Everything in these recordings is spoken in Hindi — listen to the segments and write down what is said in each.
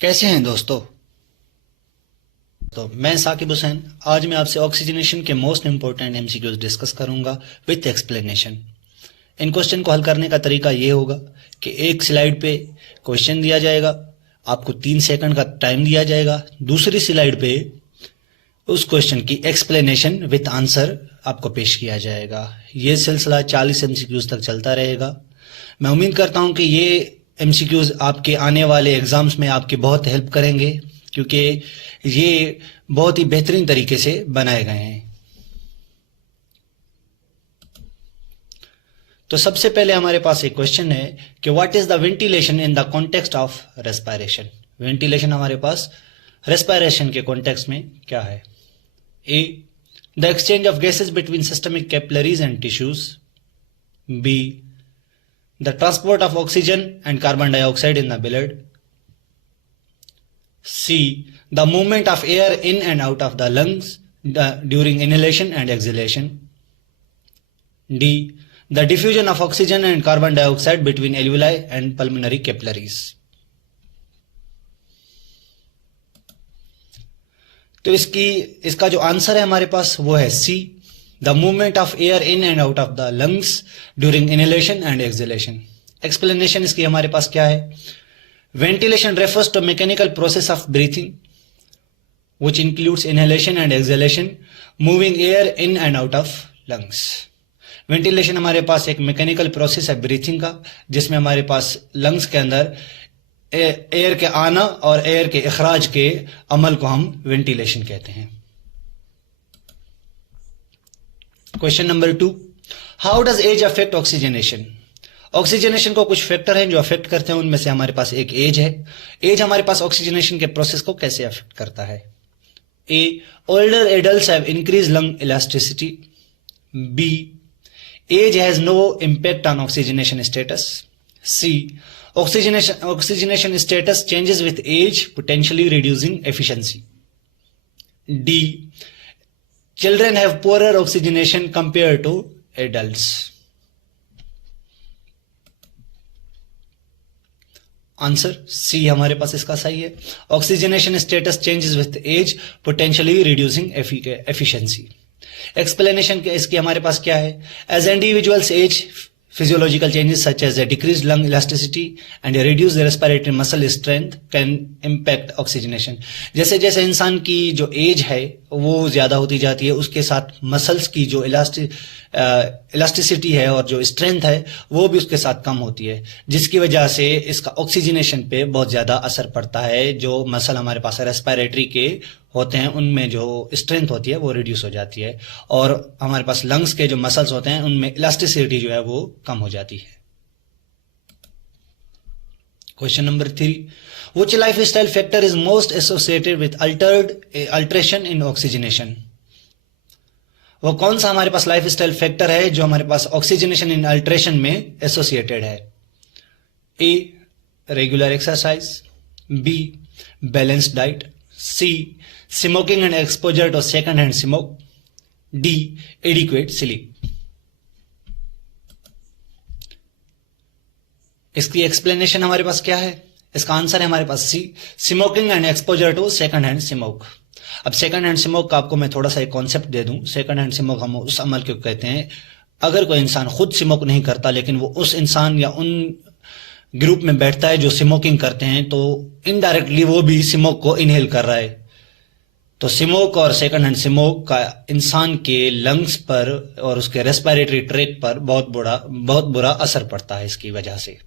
कैसे हैं दोस्तों। तो मैं साकिब हुसैन। आज मैं आपसे ऑक्सीजनेशन के मोस्ट इंपॉर्टेंट एमसीक्यूज डिस्कस करूंगा विथ एक्सप्लेनेशन। इन क्वेश्चन को हल करने का तरीका ये होगा कि एक स्लाइड पे क्वेश्चन दिया जाएगा, आपको 3 सेकंड का टाइम दिया जाएगा। दूसरी स्लाइड पे उस क्वेश्चन की एक्सप्लेनेशन विथ आंसर आपको पेश किया जाएगा। ये सिलसिला 40 एमसीक्यूज तक चलता रहेगा। मैं उम्मीद करता हूं कि ये एमसीक्यूज आपके आने वाले एग्जाम्स में आपकी बहुत हेल्प करेंगे, क्योंकि ये बहुत ही बेहतरीन तरीके से बनाए गए हैं। तो सबसे पहले हमारे पास एक क्वेश्चन है कि what is the ventilation in the context of respiration. Ventilation हमारे पास रेस्पिरेशन के कॉन्टेक्स्ट में क्या है। A, the exchange of gases between systemic capillaries and tissues. B, the transport of oxygen and carbon dioxide in the blood. C, the movement of air in and out of the lungs during inhalation and exhalation. D, the diffusion of oxygen and carbon dioxide between alveoli and pulmonary capillaries. तो इसका जो आंसर है हमारे पास वो है C, the movement of air in and out of the lungs during inhalation and exhalation. Explanation इसकी हमारे पास क्या है। Ventilation refers to mechanical process of breathing which includes inhalation and exhalation, moving air in and out of lungs. Ventilation हमारे पास एक मैकेनिकल प्रोसेस है ब्रीथिंग का, जिसमें हमारे पास लंग्स के अंदर एयर के आना और एयर के इखराज के अमल को हम वेंटिलेशन कहते हैं। Question number 2, how does age affect oxygenation. Oxygenation को कुछ फैक्टर हैं जो अफेक्ट करते हैं, उनमें से हमारे पास एक एज है। एज हमारे पास ऑक्सीजनेशन के प्रोसेस को कैसे अफेक्ट करता है। A, older adults have increase lung elasticity. B, age has no impact on oxygenation status. C, oxygenation status changes with age, potentially reducing efficiency. D, children have poorer oxygenation compared to adults. Answer C हमारे पास इसका सही है। Oxygenation status changes with age, potentially reducing efficiency. Explanation इसकी हमारे पास क्या है। As individuals age, physiological changes such as a decreased lung elasticity and a reduced respiratory muscle strength can impact oxygenation. जैसे जैसे इंसान की जो एज है वो ज्यादा होती जाती है, उसके साथ मसल्स की जो इलास्टिसिटी है और जो स्ट्रेंथ है वो भी उसके साथ कम होती है, जिसकी वजह से इसका ऑक्सीजनेशन पे बहुत ज्यादा असर पड़ता है। जो मसल हमारे पास रेस्पिरेटरी के होते हैं उनमें जो स्ट्रेंथ होती है वो रिड्यूस हो जाती है, और हमारे पास लंग्स के जो मसल्स होते हैं उनमें इलास्टिसिटी जो है वो कम हो जाती है। Question number 3, which lifestyle factor is most associated with alteration in oxygenation. वो कौन सा हमारे पास लाइफस्टाइल फैक्टर है जो हमारे पास ऑक्सीजनेशन इन अल्टरेशन में एसोसिएटेड है। A, regular exercise. B, balanced diet. C, smoking and exposure to second hand smoke. D, adequate sleep. इसकी एक्सप्लेनेशन हमारे पास क्या है। इसका आंसर है हमारे पास C, smoking and exposure to second hand smoke. अब सेकंड हैंड स्मोक का आपको मैं थोड़ा सा एक कॉन्सेप्ट दे दूं। सेकंड हैंड स्मोक हम उस अमल को कहते हैं, अगर कोई इंसान खुद स्मोक नहीं करता लेकिन वो उस इंसान या उन ग्रुप में बैठता है जो स्मोकिंग करते हैं, तो इनडायरेक्टली वो भी स्मोक को इनहेल कर रहा है। तो स्मोक और सेकंड हैंड स्मोक का इंसान के लंग्स पर और उसके रेस्पिरेटरी ट्रैक्ट पर बहुत बुरा असर पड़ता है। इसकी वजह से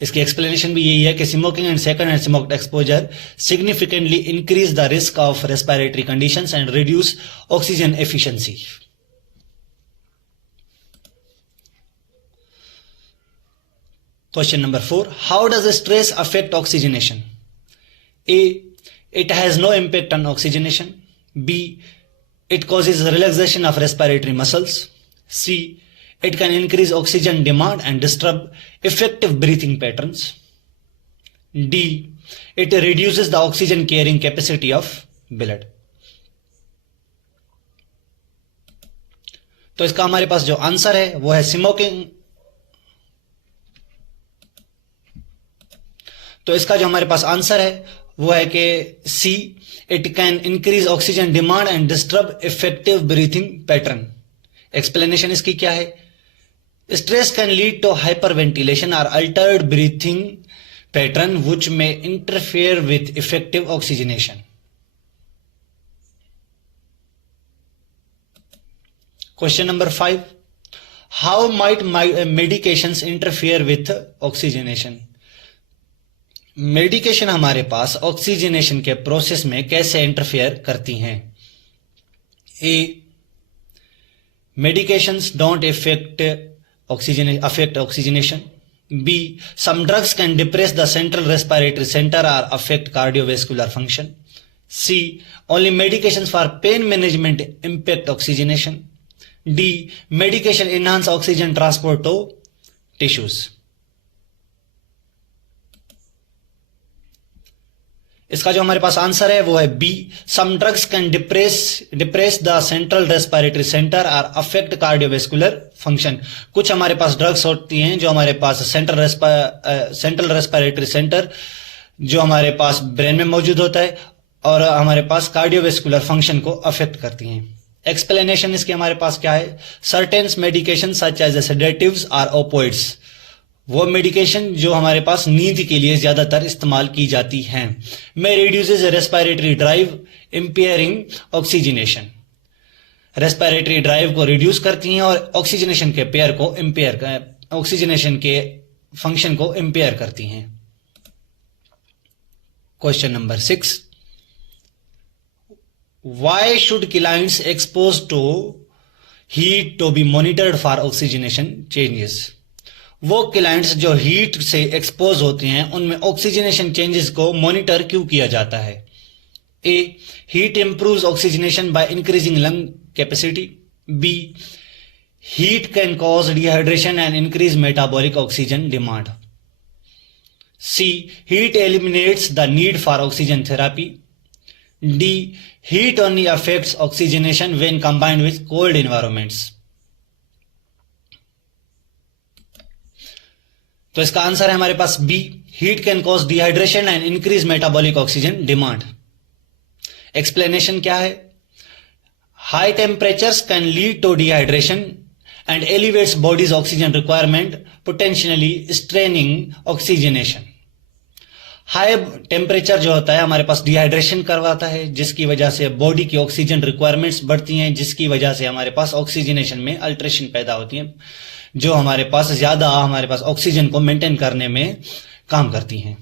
इसकी एक्सप्लेनेशन भी यही है कि smoking and second hand smoke exposure significantly increase the risk of respiratory conditions and reduce oxygen efficiency. Question number 4, how does stress affect oxygenation? A, it has no impact on oxygenation. B, it causes relaxation of respiratory muscles. C, it can increase oxygen demand and disturb effective breathing patterns. D, it reduces the oxygen carrying capacity of blood. तो इसका हमारे पास जो आंसर है वो है स्मोकिंग तो इसका जो हमारे पास आंसर है वो है कि C, it can increase oxygen demand and disturb effective breathing pattern. Explanation इसकी क्या है? Stress can lead to hyperventilation और अल्टर्ड ब्रीथिंग पैटर्न विच में interfere with effective oxygenation. Question number 5, how might medications interfere with oxygenation. Medication हमारे पास ऑक्सीजनेशन के प्रोसेस में कैसे इंटरफेयर करती हैं? A, medications don't affect oxygenation. B, some drugs can depress the central respiratory centre और affect cardiovascular function. C, only medications for pain management impact oxygenation. D, medication enhance oxygen transport to tissues. इसका जो हमारे पास आंसर है वो है B, some drugs can depress the central respiratory centre और अफेक्ट कार्डियोवेस्कुलर फंक्शन। कुछ हमारे पास ड्रग्स होती हैं जो हमारे पास सेंट्रल रेस्पिरेटरी सेंटर जो हमारे पास ब्रेन में मौजूद होता है और हमारे पास कार्डियोवेस्कुलर फंक्शन को अफेक्ट करती हैं। एक्सप्लेनेशन इसकी हमारे पास क्या है? Certain medication such as sedatives और ओपोइड्स, वो मेडिकेशन जो हमारे पास नींद के लिए ज्यादातर इस्तेमाल की जाती हैं, में reduces respiratory drive impairing oxygenation. Respiratory drive को रिड्यूस करती हैं और ऑक्सीजनेशन के फंक्शन को इंपेयर करती हैं। Question number 6, why should clients expose to heat to be monitored for oxygenation changes. वो क्लाइंट्स जो हीट से एक्सपोज होते हैं उनमें ऑक्सीजनेशन चेंजेस को मॉनिटर क्यों किया जाता है? A, heat improves oxygenation by increasing lung capacity. B, heat can cause dehydration and increase metabolic oxygen demand. C, heat eliminates the need for oxygen therapy. D, heat only affects oxygenation when combined with cold environments. तो इसका आंसर है हमारे पास B, heat can cause dehydration and increase metabolic oxygen demand. Explanation क्या है? High temperatures can lead to dehydration and elevates body's oxygen requirement, potentially straining oxygenation. High temperature जो होता है हमारे पास डिहाइड्रेशन करवाता है, जिसकी वजह से बॉडी की ऑक्सीजन रिक्वायरमेंट्स बढ़ती हैं, जिसकी वजह से हमारे पास ऑक्सीजनेशन में अल्ट्रेशन पैदा होती है, जो हमारे पास ज्यादा हमारे पास ऑक्सीजन को मेंटेन करने में काम करती हैं।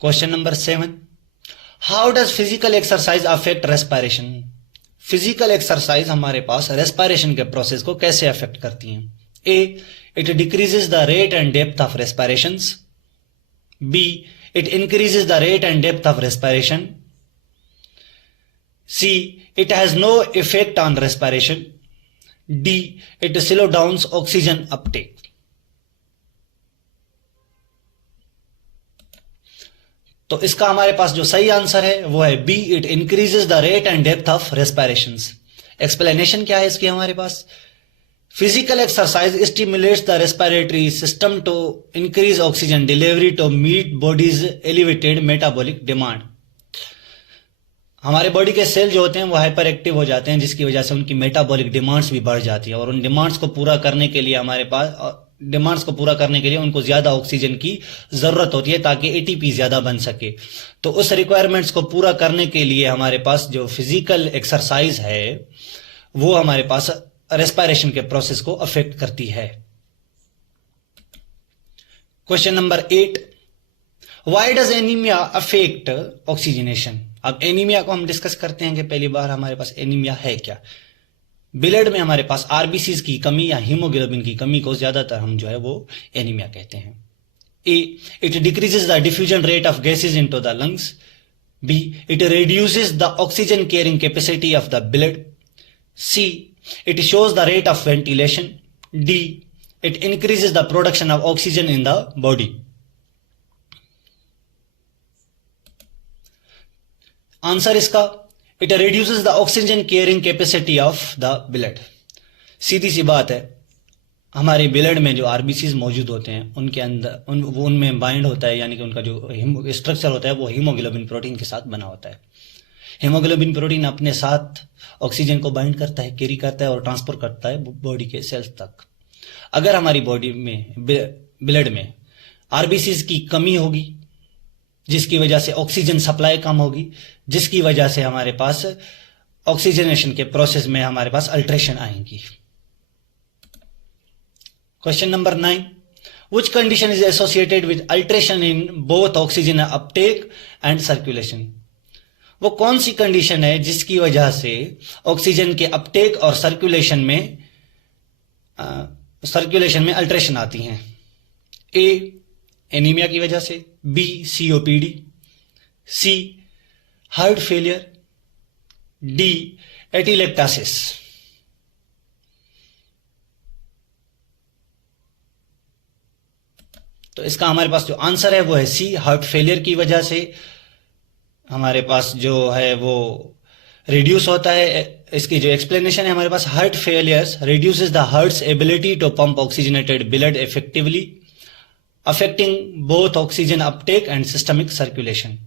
Question number 7, how does physical exercise affect respiration. Physical exercise हमारे पास रेस्पिरेशन के प्रोसेस को कैसे अफेक्ट करती हैं? A, it decreases the rate and depth of respirations. B, it increases the rate and depth of respiration. C, it has no effect on respiration. D, it slow downs oxygen uptake. तो इसका हमारे पास जो सही आंसर है वो है B, it increases the rate and depth of respirations. Explanation क्या है इसकी हमारे पास? Physical exercise stimulates the respiratory system to increase oxygen delivery to meet body's elevated metabolic demand. हमारे बॉडी के सेल जो होते हैं वो हाइपर एक्टिव हो जाते हैं, जिसकी वजह से उनकी मेटाबॉलिक डिमांड्स भी बढ़ जाती है और उन डिमांड्स को पूरा करने के लिए उनको ज्यादा ऑक्सीजन की जरूरत होती है ताकि एटीपी ज्यादा बन सके। तो उस रिक्वायरमेंट्स को पूरा करने के लिए हमारे पास जो फिजिकल एक्सरसाइज है वो हमारे पास रेस्पिरेशन के प्रोसेस को अफेक्ट करती है। Question number 8, why does anaemia affect oxygenation. अब एनीमिया को हम डिस्कस करते हैं कि पहली बार हमारे पास एनीमिया है क्या। ब्लड में हमारे पास आरबीसीज की कमी या हीमोग्लोबिन की कमी को ज्यादातर हम जो है वो एनीमिया कहते हैं। A, it decreases the diffusion rate of gases into the lungs. B, it reduces the oxygen carrying capacity of the blood. C, it shows the rate of ventilation. D, it increases the production of oxygen in the body. Answer इसका, it reduces the oxygen carrying capacity of the blood. सीधी सी बात है, हमारे ब्लड में जो आरबीसीज मौजूद होते हैं उनके अंदर वो उनमें बाइंड होता है, यानी कि उनका जो स्ट्रक्चर होता है वो हीमोग्लोबिन प्रोटीन के साथ बना होता है। हीमोग्लोबिन प्रोटीन अपने साथ ऑक्सीजन को बाइंड करता है, कैरी करता है और ट्रांसफर करता है बॉडी के सेल्स तक। अगर हमारी बॉडी में ब्लड में आरबीसीज की कमी होगी, जिसकी वजह से ऑक्सीजन सप्लाई कम होगी, जिसकी वजह से हमारे पास ऑक्सीजनेशन के प्रोसेस में हमारे पास अल्ट्रेशन आएंगी। Question number 9, which condition is associated with alteration in both oxygen uptake and circulation? वो कौन सी कंडीशन है जिसकी वजह से ऑक्सीजन के अपटेक और सर्कुलेशन में अल्ट्रेशन आती हैं? ए, एनीमिया की वजह से, बी, सीओपीडी, सी, हार्ट फेलियर, डी, एटिलेक्टासिस। तो इसका हमारे पास जो आंसर है वो है सी, हार्ट फेलियर की वजह से हमारे पास जो है वो रिड्यूस होता है। इसकी जो एक्सप्लेनेशन है हमारे पास, heart failures reduces the heart's ability to pump oxygenated blood effectively affecting both oxygen uptake and systemic circulation.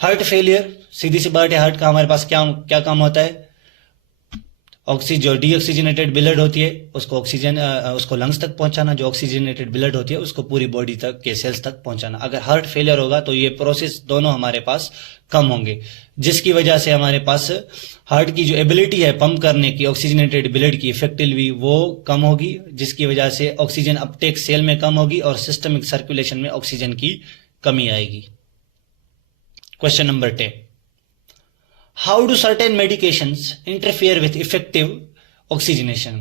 Heart failure, सीधी सी बात है, हार्ट का हमारे पास क्या काम होता है? जो डीऑक्सीजनेटेड ब्लड होती है उसको उसको लंग्स तक पहुंचाना, जो ऑक्सीजनेटेड ब्लड होती है उसको पूरी बॉडी तक के सेल्स तक पहुंचाना। अगर हार्ट फेलियर होगा तो ये प्रोसेस दोनों हमारे पास कम होंगे, जिसकी वजह से हमारे पास हार्ट की जो एबिलिटी है पंप करने की ऑक्सीजनेटेड ब्लड की इफेक्टिवली वो कम होगी, जिसकी वजह से ऑक्सीजन अपटेक सेल में कम होगी और सिस्टमिक सर्कुलेशन में ऑक्सीजन की कमी आएगी। Question number 10, how do certain medications interfere with effective oxygenation?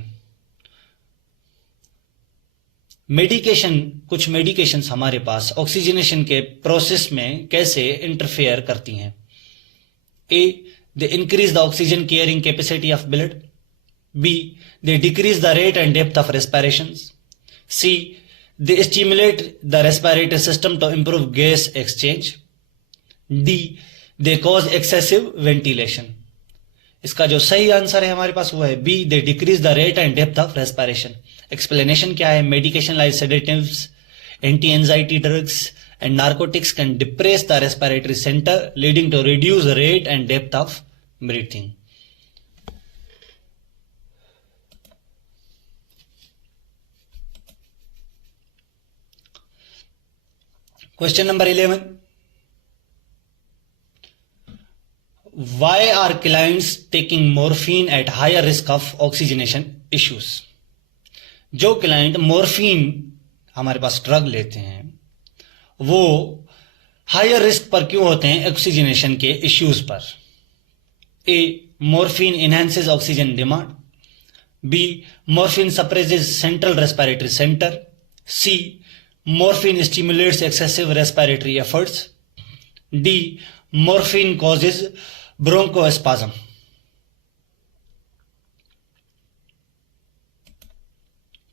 कुछ मेडिकेशंस हमारे पास ऑक्सीजनेशन के प्रोसेस में कैसे इंटरफेयर करती हैं? A, they increase the oxygen carrying capacity of blood, B, they decrease the rate and depth of respiration, C, they stimulate the respiratory system to improve gas exchange, D, they cause excessive ventilation. इसका जो सही आंसर है हमारे पास वो है B, they decrease the rate and depth of respiration. Explanation क्या है? Medication like sedatives, anti anxiety drugs and narcotics can depress the respiratory centre leading to reduce rate and depth of breathing. Question number 11, why are clients taking morphine at higher risk of oxygenation issues? जो क्लाइंट मॉर्फिन हमारे पास ड्रग लेते हैं वो हायर रिस्क पर क्यों होते हैं ऑक्सीजनेशन के इश्यूज पर? A, morphine enhances oxygen demand, B, morphine suppresses central respiratory centre, C, morphine stimulates excessive respiratory efforts, D, morphine causes bronchospasm.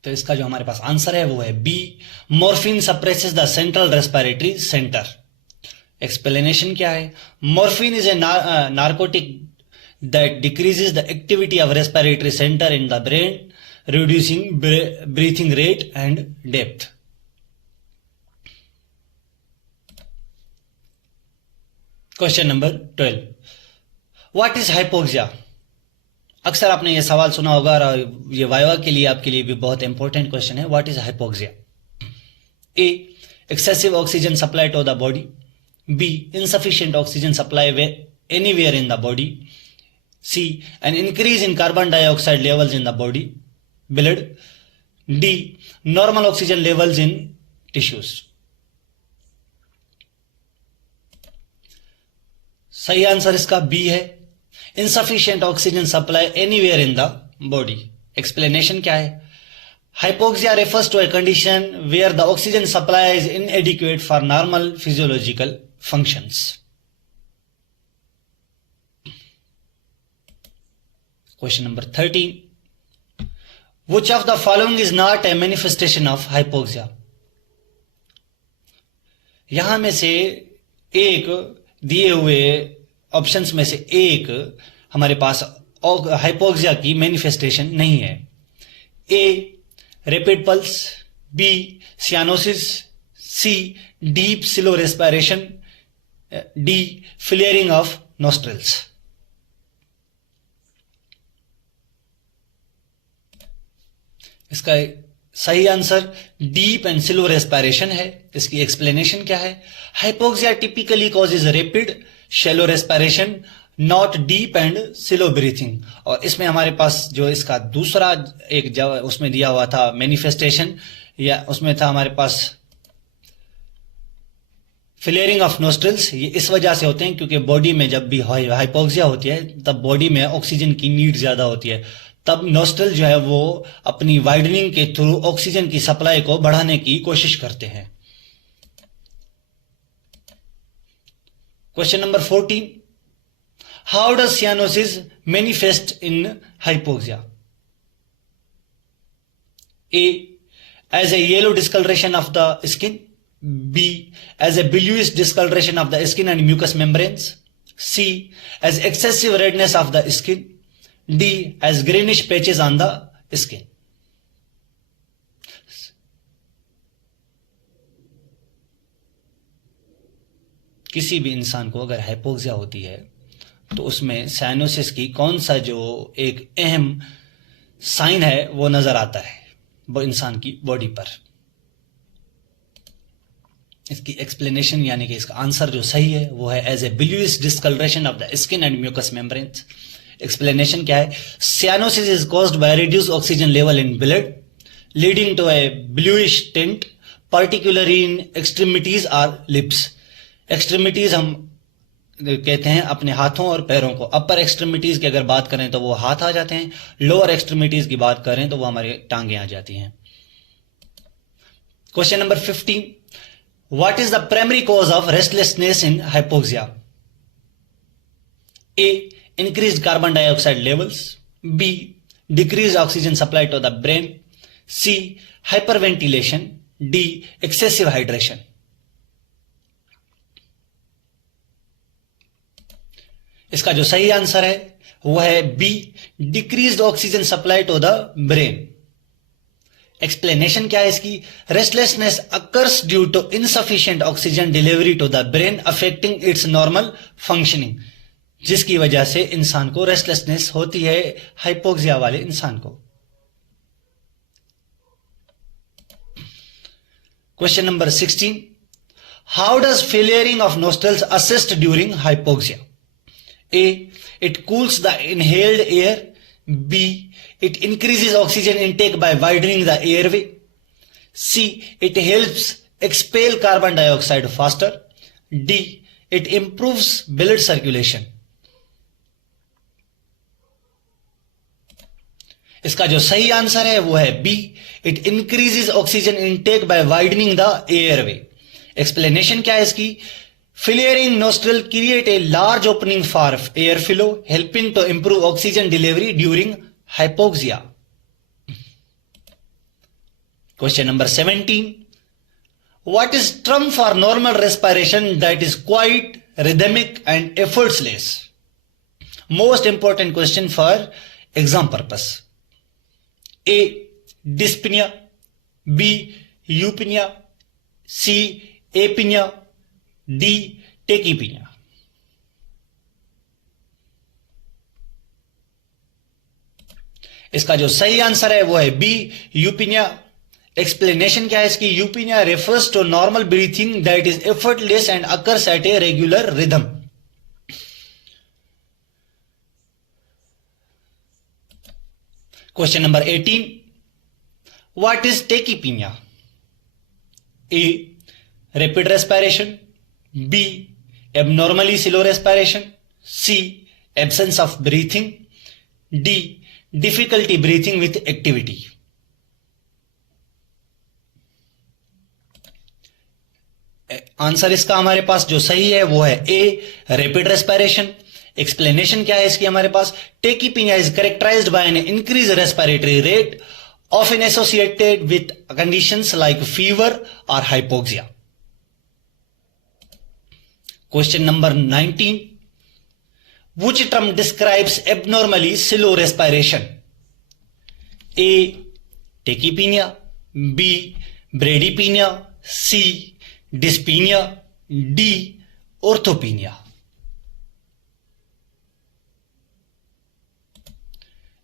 तो इसका जो हमारे पास आंसर है वो है B, morphine suppresses the central respiratory centre. Explanation क्या है? Morphine is a narcotic that decreases the activity of respiratory centre in the brain, reducing breathing rate and depth. Question number 12, what is hypoxia? अक्सर आपने यह सवाल सुना होगा और ये वाइवा के लिए आपके लिए भी बहुत इंपॉर्टेंट क्वेश्चन है। What is hypoxia? A, excessive oxygen supply to the body, B, insufficient oxygen supply anywhere in the body, C, an increase in carbon dioxide levels in the body blood, D, normal oxygen levels in tissues. सही आंसर इसका बी है, insufficient oxygen supply anywhere in the body. Explanation क्या है? Hypoxia refers to a condition where the oxygen supply is inadequate for normal physiological functions. Question number 13, which of the following is not a manifestation of hypoxia? यहां में से एक दिए हुए ऑप्शंस में से एक हमारे पास हाइपोक्सिया की मैनिफेस्टेशन नहीं है। ए, rapid pulse, B, cyanosis, C, deep slow respiration, D, flaring of nostrils. इसका सही answer deep and slow respiration है। इसकी एक्सप्लेनेशन क्या है? Hypoxia typically causes rapid shallow respiration, not deep and slow breathing. और इसमें हमारे पास जो इसका दूसरा एक उसमें दिया हुआ था मैनिफेस्टेशन, या उसमें था हमारे पास फ्लेयरिंग ऑफ नोस्ट्रिल्स। ये इस वजह से होते हैं क्योंकि बॉडी में जब भी हाइपोक्सिया होती है तब बॉडी में ऑक्सीजन की नीड ज्यादा होती है, तब नोस्ट्रल जो है वो अपनी वाइडनिंग के थ्रू ऑक्सीजन की सप्लाई को बढ़ाने की कोशिश करते हैं। Question number 14, how does cyanosis manifest in hypoxia? A, as a yellow discolouration of the skin, B, as a bluish discolouration of the skin and mucous membranes, C, as excessive redness of the skin, D, as greenish patches on the skin. किसी भी इंसान को अगर हाइपोक्सिया होती है तो उसमें साइनोसिस की कौन सा जो एक अहम साइन है वो नजर आता है वो इंसान की बॉडी पर। इसकी एक्सप्लेनेशन यानी कि इसका आंसर जो सही है वो है as a bluish discolouration of the skin and mucous membranes. Explanation क्या है? Cyanosis is caused by reduce oxygen level in blood leading to a bluish tint particularly in extremities और लिप्स। एक्सट्रीमिटीज हम कहते हैं अपने हाथों और पैरों को। अपर एक्सट्रीमिटीज की अगर बात करें तो वो हाथ आ जाते हैं, लोअर एक्सट्रीमिटीज की बात करें तो वो हमारी टांगें आ जाती हैं। Question number 15, what is the primary cause of restlessness in hypoxia? A, increased carbon dioxide levels, B, decreased oxygen supply to the brain, C, hyperventilation, D, excessive hydration. इसका जो सही आंसर है वो है B, decreased oxygen supply to the brain. Explanation क्या है इसकी? Restlessness occurs due to insufficient oxygen delivery to the brain affecting its normal functioning, जिसकी वजह से इंसान को रेस्टलेसनेस होती है हाइपोक्सिया वाले इंसान को। Question number 16, how does flaring of nostrils assist during hypoxia? A, it cools the inhaled air, B, it increases oxygen intake by widening the airway, C, it helps expel carbon dioxide faster, D, it improves blood circulation. इसका जो सही आंसर है वो है B, it increases oxygen intake by widening the airway. Explanation क्या है इसकी? Flaring nostril create a large opening for air flow helping to improve oxygen delivery during hypoxia. Question number 17, what is term for normal respiration that is quite rhythmic and effortless? Most important question for exam purpose. A, dyspnoea, B, eupnoea, C, apnoea, D, tachypnoea. इसका जो सही आंसर है वो है बी, यूपिनिया। एक्सप्लेनेशन क्या है इसकी? Eupnoea refers to normal breathing that is effortless and occurs at a regular rhythm. Question number 18, what is tachypnoea? A, rapid respiration, B, abnormally slow respiration, C, absence of breathing, D, difficulty breathing with activity. Answer इसका हमारे पास जो सही है वो है ए, रैपिड रेस्पिरेशन। एक्सप्लेनेशन क्या है इसकी हमारे पास? Tachypnoea is characterised by an increase respiratory rate often associated with conditions like fever और hypoxia. Question number 19, which term describes abnormally slow respiration? A, tachypnoea, B bradypnoea, C dyspnoea, D orthopnoea.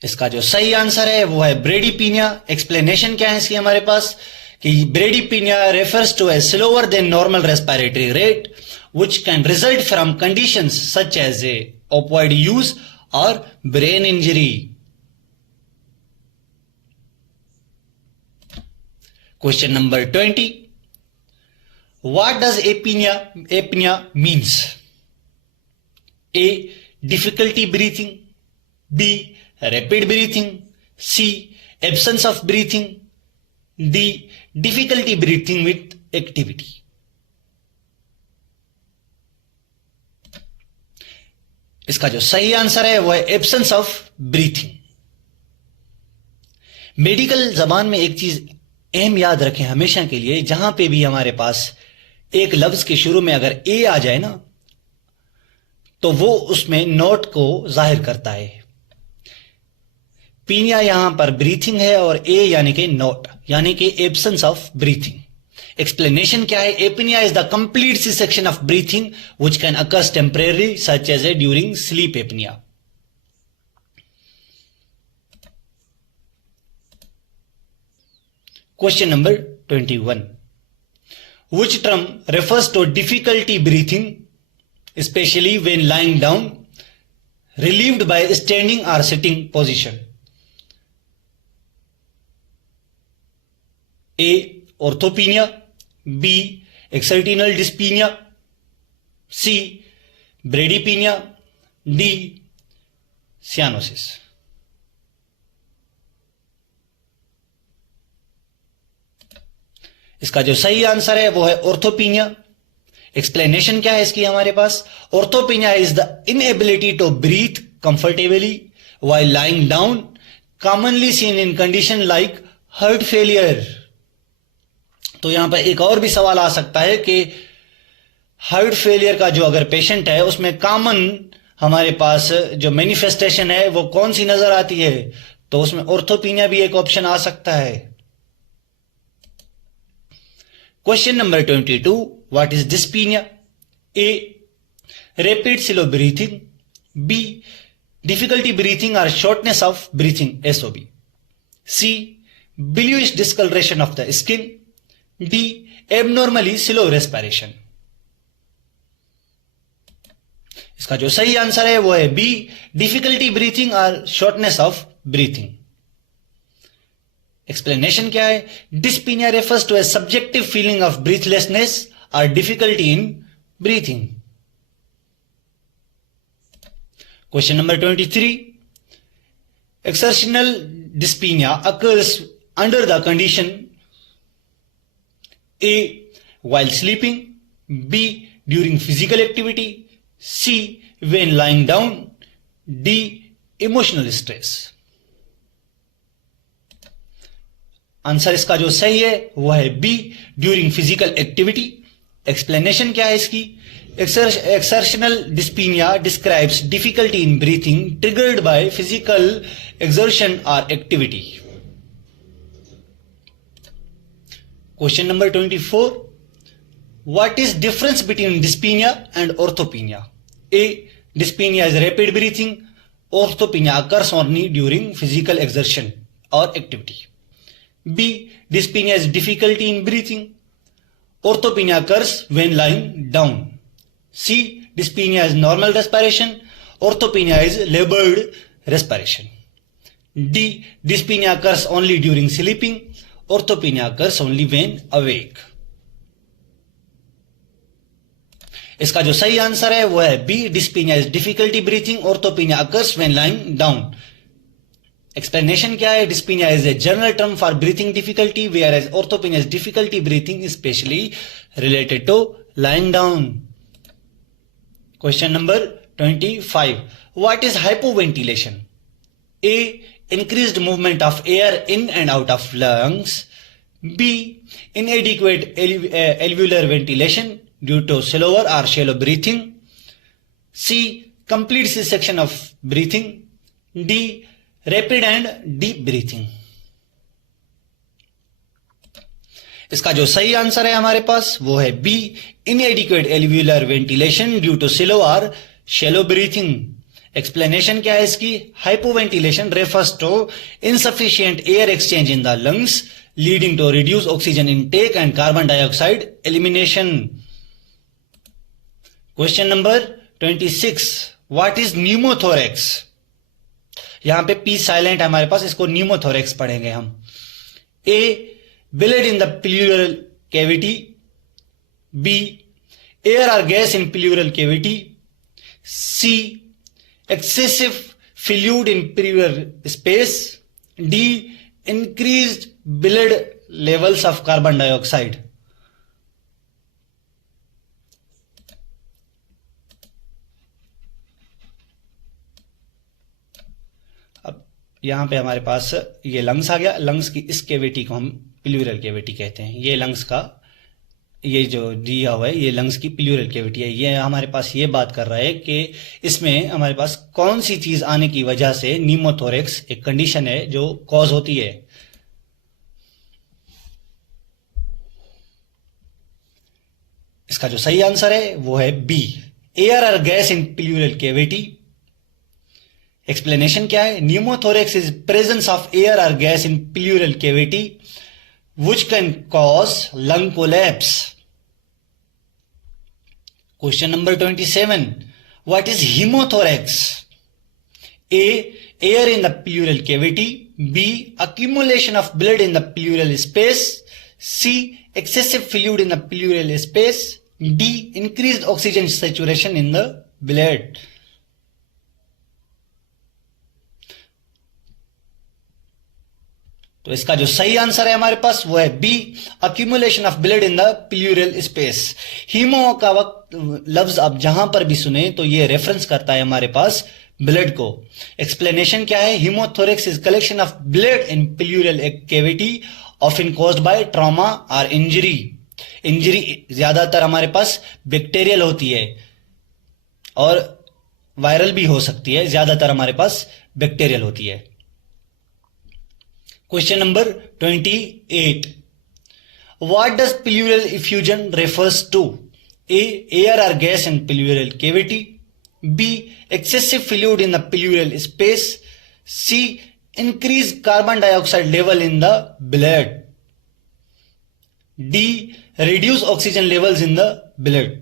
इसका जो सही आंसर है वो है ब्रेडीपीनिया। एक्सप्लेनेशन क्या है इसकी हमारे पास कि bradypnoea refers to a slower than normal respiratory rate which can result from conditions such as a opioid use or brain injury. Question number 20. What does apnea means? A. Difficulty breathing. B. Rapid breathing. C. Absence of breathing. D. Difficulty breathing with activity. इसका जो सही आंसर है वो है एब्सेंस ऑफ ब्रीथिंग। मेडिकल जबान में एक चीज अहम याद रखें हमेशा के लिए, जहां पे भी हमारे पास एक लफ्ज के शुरू में अगर ए आ जाए ना तो वो उसमें नोट को जाहिर करता है। पीनिया यहां पर ब्रीथिंग है और ए यानी कि नोट यानी कि एब्सेंस ऑफ ब्रीथिंग। एक्सप्लेनेशन क्या है? Apnoea is the complete section of breathing which can occurs temporary such as a during sleep apnoea. Question number 21. Which term refers to difficulty breathing, especially when lying down, relieved by standing or sitting position? A. Orthopnea. B. Exertional dyspnea. C. Bradypnea. D. Cyanosis. इसका जो सही आंसर है वो है ऑर्थोपीनिया। एक्सप्लेनेशन क्या है इसकी हमारे पास? Orthopnoea is the inability to breathe comfortably while lying down, commonly seen in condition like heart failure. तो यहां पर एक और भी सवाल आ सकता है कि हार्ट फेलियर का जो अगर पेशेंट है उसमें कॉमन हमारे पास जो मैनिफेस्टेशन है वो कौन सी नजर आती है, तो उसमें ऑर्थोपीनिया भी एक ऑप्शन आ सकता है। Question number 22. What is dyspnoea? A. Rapid slow breathing. B. Difficulty breathing और shortness of breathing, SOB. C. Bluish discolouration of the skin. D. Abnormally slow respiration. इसका जो सही आंसर है वो है बी. डिफिकल्टी ब्रीथिंग और शॉर्टनेस ऑफ ब्रीथिंग। एक्सप्लेनेशन क्या है? Dyspnoea refers to a subjective feeling of breathlessness और difficulty in breathing. Question number 23. Exertional dyspnoea occurs under the condition A. while sleeping. B. during physical activity. C. when lying down. D. emotional stress. Answer इसका जो सही है वो है B. During physical activity. Explanation क्या है इसकी? Exertional dyspnoea describes difficulty in breathing triggered by physical exertion और activity. Question number 24. What is difference between dyspnoea and orthopnoea? A. Dyspnoea is rapid breathing. Orthopnoea occurs only during physical exertion और activity. B. Dyspnea is difficulty in breathing. Orthopnea occurs when lying down. C. Dyspnea is normal respiration. Orthopnea is labored respiration. D. Dyspnea occurs only during sleeping. Orthopnea occurs only when awake. इसका जो सही आंसर है वो है B. Dyspnea is difficulty breathing. Orthopnea occurs when lying down. Explanation क्या है? Dyspnoea is a general term for breathing difficulty whereas orthopnoea is difficulty breathing specially related to lying down. Question number 25. What is hypoventilation? A. Increased movement of air in and out of lungs. B. Inadequate alveolar ventilation due to slower और shallow breathing. C. Complete cessation of breathing. D. Rapid and deep breathing. इसका जो सही आंसर है हमारे पास वो है B, inadequate alveolar ventilation due to slow और शैलो ब्रीथिंग। एक्सप्लेनेशन क्या है इसकी? Hypoventilation refers to insufficient air exchange in the lungs leading to reduce oxygen intake and carbon dioxide elimination. Question number 26, what is pneumothorax? यहां पे पी साइलेंट है हमारे पास, इसको न्यूमोथोरेक्स पढ़ेंगे हम। A, blood in the pleural cavity. B, air और gas in pleural cavity. C, excessive fluid in pleural space. D, increased blood levels of carbon dioxide. अब यहां पे हमारे पास ये लंग्स आ गया। लंग्स की इस कैविटी को हम प्लूरल कैविटी कहते हैं। ये लंग्स का ये जो दिया हुआ है ये लंग्स की प्लूरल कैविटी है। ये हमारे पास ये बात कर रहा है कि इसमें हमारे पास कौन सी चीज आने की वजह से न्यूमोथोरेक्स एक कंडीशन है जो कॉज होती है। इसका जो सही आंसर है वो है बी, एयर और gas in pleural cavity. Explanation क्या है? Pneumothorax is presence of air और gas in pleural cavity which can cause lung collapse. Question number 27, what is hemothorax? A, air in the pleural cavity. B, accumulation of blood in the pleural space. C, excessive fluid in the pleural space. D, increased oxygen saturation in the blood. तो इसका जो सही आंसर है हमारे पास वो है B, accumulation of blood in the pleural space. Haemo का वक्त लफ्ज आप जहां पर भी सुने तो ये रेफरेंस करता है हमारे पास ब्लड को। एक्सप्लेनेशन क्या है? Haemothorax is collection of blood in pleural cavity often caused by trauma और इंजरी। इंजरी ज्यादातर हमारे पास बैक्टीरियल होती है और वायरल भी हो सकती है, ज्यादातर हमारे पास बैक्टीरियल होती है। Question number 28. What does pleural effusion refers to? A, air or gas in pleural cavity. B, excessive fluid in the pleural space. C, increased carbon dioxide level in the blood. D, reduce oxygen levels in the blood.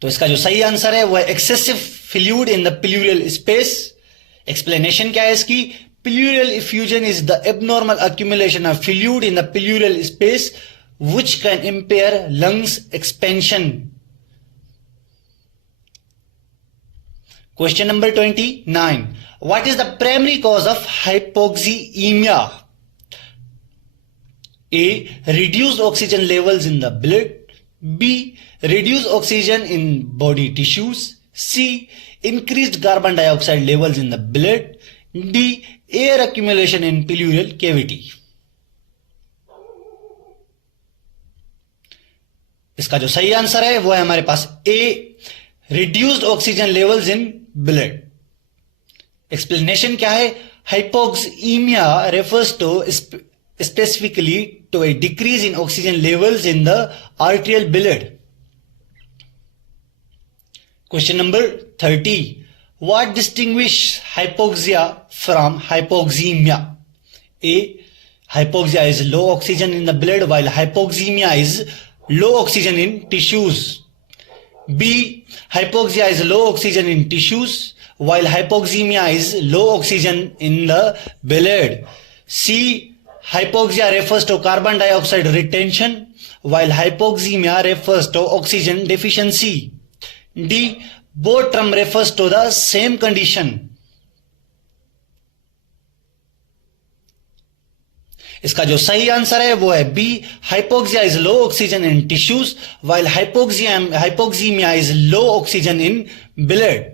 तो इसका जो सही आंसर है वो है excessive fluid in the pleural space. Explanation क्या है इसकी? Pleural effusion is the abnormal accumulation of fluid in the pleural space which can impair lungs expansion. Question number 29, what is the primary cause of hypoxaemia? A, reduced oxygen levels in the blood. B, reduced oxygen in body tissues. C, increased carbon dioxide levels in the blood. D, air accumulation in pleural cavity. इसका जो सही आंसर है वो है हमारे पास A, reduced oxygen levels in blood. Explanation क्या है? Hypoxaemia refers to specifically to a decrease in oxygen levels in the arterial blood. Question number 30. What distinguishes hypoxia from hypoxemia? A, hypoxia is low oxygen in the blood while hypoxemia is low oxygen in tissues. B, hypoxia is low oxygen in tissues while hypoxemia is low oxygen in the blood. C, hypoxia refers to carbon dioxide retention while hypoxemia refers to oxygen deficiency. D, both term refers to the same condition. इसका जो सही आंसर है वो है B, hypoxia is low oxygen in tissues while hypoxemia is low oxygen in blood.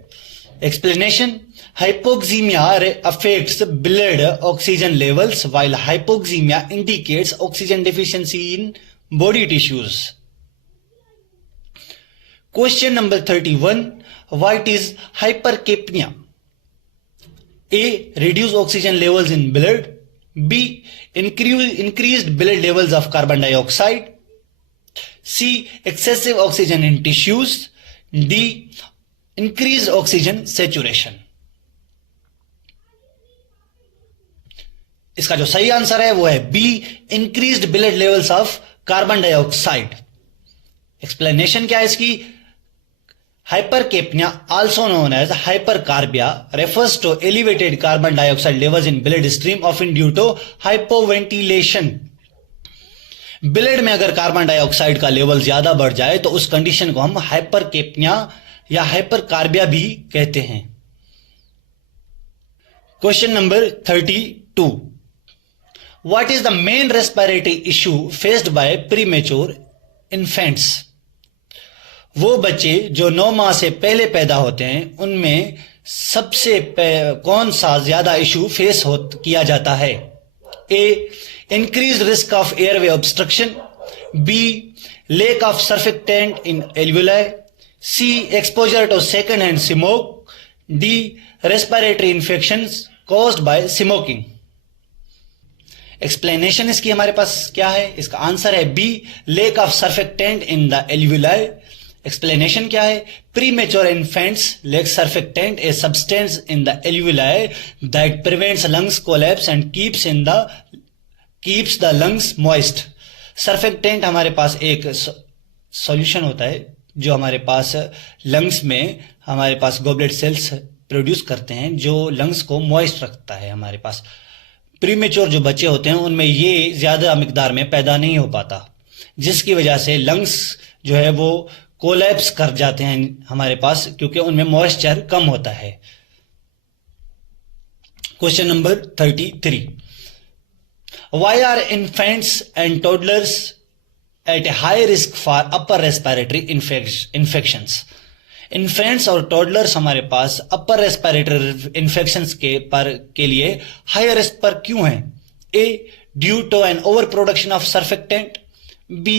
Explanation: hypoxemia affects blood oxygen levels while hypoxemia indicates oxygen deficiency in body tissues. Question number 31. What is hypercapnia? A. Reduce oxygen levels in blood. B. Increased blood levels of carbon dioxide. C. Excessive oxygen in tissues. D. Increased oxygen saturation. इसका जो सही आंसर है वो है B, increased blood levels of carbon dioxide. Explanation क्या है इसकी? Hypercapnia, also known as hypercarbia, refers to elevated carbon dioxide levels in blood stream often due to hypoventilation. Blood में अगर कार्बन डाइऑक्साइड का लेवल ज्यादा बढ़ जाए तो उस कंडीशन को हम हाइपरकेपनिया या हाइपरकार्बिया भी कहते हैं. Question number 32. What is the main respiratory issue faced by premature infants? वो बच्चे जो 9 माह से पहले पैदा होते हैं उनमें सबसे कौन सा ज्यादा इशू फेस किया जाता है? A. Increased risk of airway obstruction. B. Lack of surfactant in alveoli. C. Exposure to second-hand smoke. D. Respiratory infections caused by smoking. Explanation इसकी हमारे पास क्या है? इसका आंसर है B, lack of surfactant in the alveoli. Explanation क्या है? Premature infants lack surfactant, a substance in the alveoli that prevents lungs collapse and keeps the lungs moist. Surfactant हमारे पास एक सॉल्यूशन होता है जो हमारे पास लंग्स में हमारे पास गॉबलेट सेल्स प्रोड्यूस करते हैं जो लंग्स को मॉइस्ट रखता है. हमारे पास प्रीमेच्योर जो बच्चे होते हैं उनमें ये ज्यादा मिकदार में पैदा नहीं हो पाता, जिसकी वजह से लंग्स जो है वो कोलैप्स कर जाते हैं हमारे पास, क्योंकि उनमें मॉइस्चर कम होता है. Question number 33. Why are infants and toddlers at a high risk for upper respiratory infections? Infants और टोडलर्स हमारे पास अपर रेस्पिरेटरी इन्फेक्शंस के लिए हाई रिस्क पर क्यों हैं? A. Due to an overproduction of surfactant. B.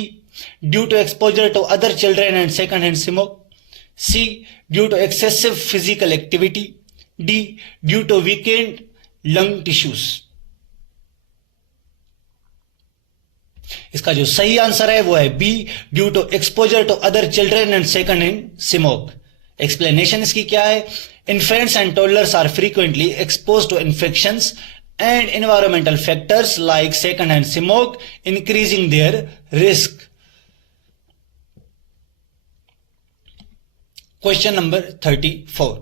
Due to exposure to other children and second hand smoke. C. Due to excessive physical activity. D. Due to weakened lung tissues. इसका जो सही आंसर है वो है B, due to exposure to other children and second hand smoke. Explanation इसकी क्या है? Infants and toddlers are frequently expose to infections and environmental factors like second hand smoke, increasing there risk. Question number 34.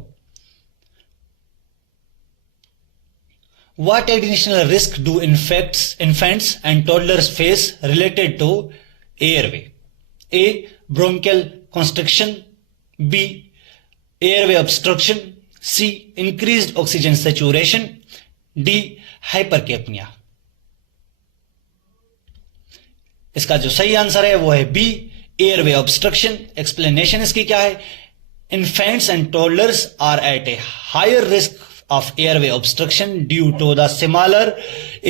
What additional risk do infants and toddlers face related to airway? A. Bronchial constriction. B. Airway obstruction. C. Increased oxygen saturation. D. Hypercapnia. इसका जो सही आंसर है वो है बी, एयरवे ऑब्स्ट्रक्शन. एक्सप्लेनेशन इसकी क्या है? Infants and toddlers are at a higher risk of airway obstruction due to the smaller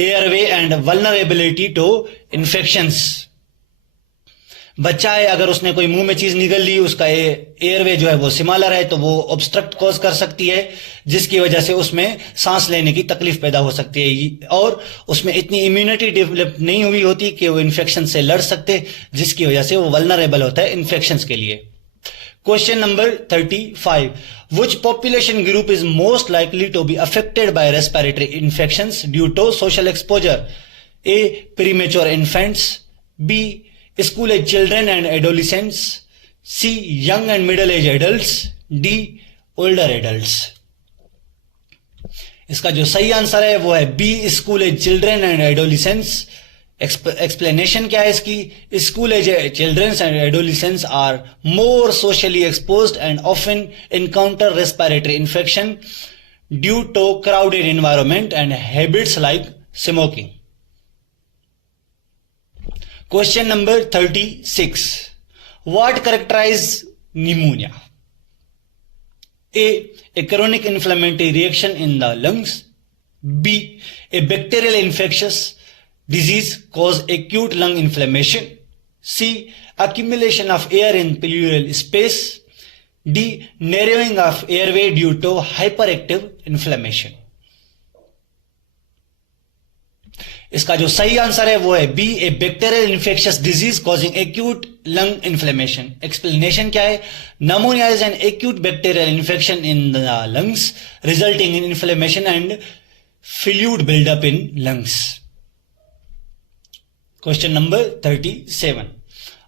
airway and vulnerability to infections. बच्चा है, अगर उसने कोई मुंह में चीज निगल ली, उसका एयरवे जो है वो स्मॉलर है तो वो ऑब्स्ट्रक्ट कॉज कर सकती है, जिसकी वजह से उसमें सांस लेने की तकलीफ पैदा हो सकती है और उसमें इतनी इम्यूनिटी डेवलप नहीं हुई होती कि वो इन्फेक्शन से लड़ सकते, जिसकी वजह से वो वल्नरेबल होता है इन्फेक्शंस के लिए. Question number 35. Which population group is most likely to be affected by respiratory infections due to social exposure? A. Premature infants. B. School-age children and adolescents. C. Young and middle-aged adults. D. Older adults. इसका जो सही आंसर है वो है B, school age children and adolescents. Explanation क्या है इसकी? School age childrens and adolescents are more socially exposed and often encounter respiratory infection due to crowded environment and habits like smoking. Question number 36. What characterise pneumonia? A chronic inflammatory reaction in the lungs. B. A bacterial infectious disease cause acute lung inflammation. C. Accumulation of air in pleural space. D. Narrowing of airway due to hyperactive inflammation. इसका जो सही आंसर है वो है B, a bacterial infectious disease causing acute lung inflammation. Explanation क्या है? Pneumonia is an acute bacterial infection in the lungs resulting in inflammation and fluid buildup in lungs. Question number 37,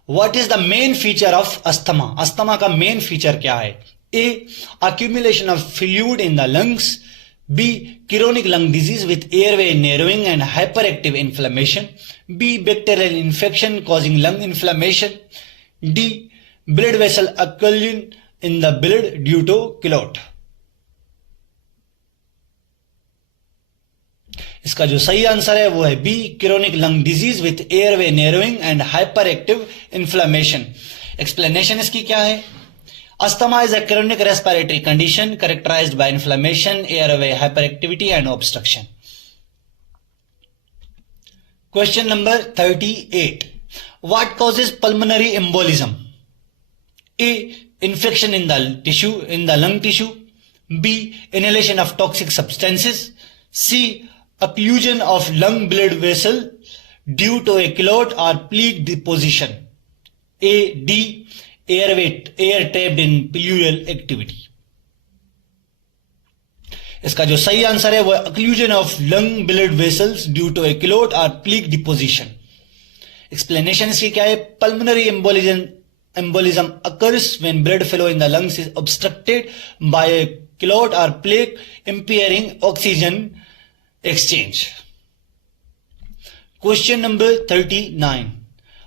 what is the main feature of asthma? Asthma का मेन फीचर क्या है? ए, accumulation of fluid in the lungs. B, chronic lung disease with airway narrowing and hyperactive inflammation. B, bacterial infection causing lung inflammation. D, blood vessel occlusion in the blood due to clot. इसका जो सही आंसर है वो है B, chronic lung disease with airway narrowing and hyper active inflammation. Explanation इसकी क्या है? Asthma is a chronic respiratory condition characterized by inflammation, airway hyperactivity and obstruction. Question number 38. What causes pulmonary embolism? A, infection in the lung tissue. B, inhalation of toxic substances. C, occlusion of lung blood vessel due to a clot or plaque deposition. A, D, air trapped in pleural activity. इसका जो सही आंसर है वो occlusion of lung blood vessels due to a clot or plaque deposition. Explanation इसकी क्या है? Pulmonary embolism occurs when blood flow in the lungs is obstructed by a clot or plaque impairing oxygen exchange. Question number 39.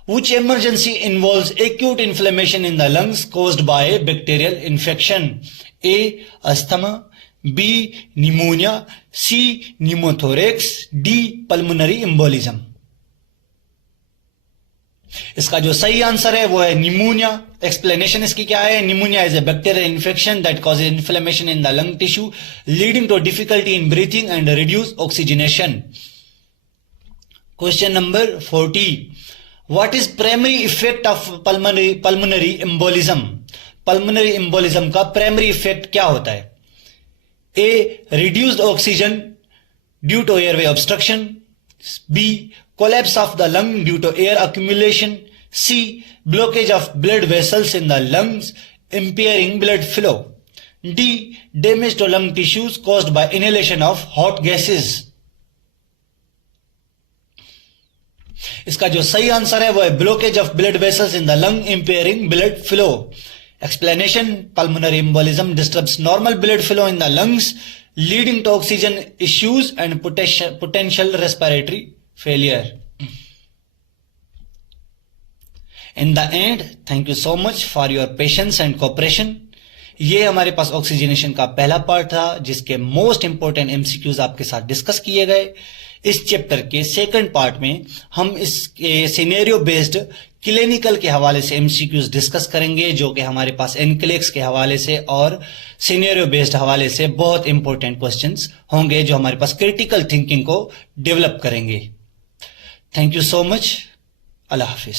Which emergency involves acute inflammation in the lungs caused by bacterial infection? A, asthma. B, pneumonia. C, pneumothorax. D, pulmonary embolism. इसका जो सही आंसर है वो है निमोनिया। एक्सप्लेनेशन इसकी क्या है? Pneumonia is a bacterial infection that causes inflammation in the lung tissue leading to difficulty in breathing and reduced oxygenation. Question number 40. What is primary effect of pulmonary embolism? Pulmonary embolism का primary effect क्या होता है? A, reduced oxygen due to airway obstruction. B, collapse of the lung due to air accumulation. C, blockage of blood vessels in the lungs impairing blood flow. D, damage to lung tissues caused by inhalation of hot gases. इसका जो सही आंसर है वो है blockage of blood vessels in the lung impairing blood flow. Explanation, pulmonary embolism disturbs normal blood flow in the lungs leading to oxygen issues and potential respiratory failure. In the end, thank you so much for your patience and cooperation. ये हमारे पास ऑक्सीजनेशन का पहला पार्ट था जिसके मोस्ट इंपोर्टेंट एमसीक्यूज आपके साथ डिस्कस किए गए। इस चैप्टर के सेकंड पार्ट में हम इसके सिनेरियो बेस्ड क्लिनिकल के हवाले से एमसीक्यूज डिस्कस करेंगे जो कि हमारे पास एनक्लेक्स के हवाले से और सिनेरियो बेस्ड हवाले से बहुत इंपॉर्टेंट क्वेश्चंस होंगे जो हमारे पास क्रिटिकल थिंकिंग को डेवलप करेंगे। Thank you so much. Allah Hafiz.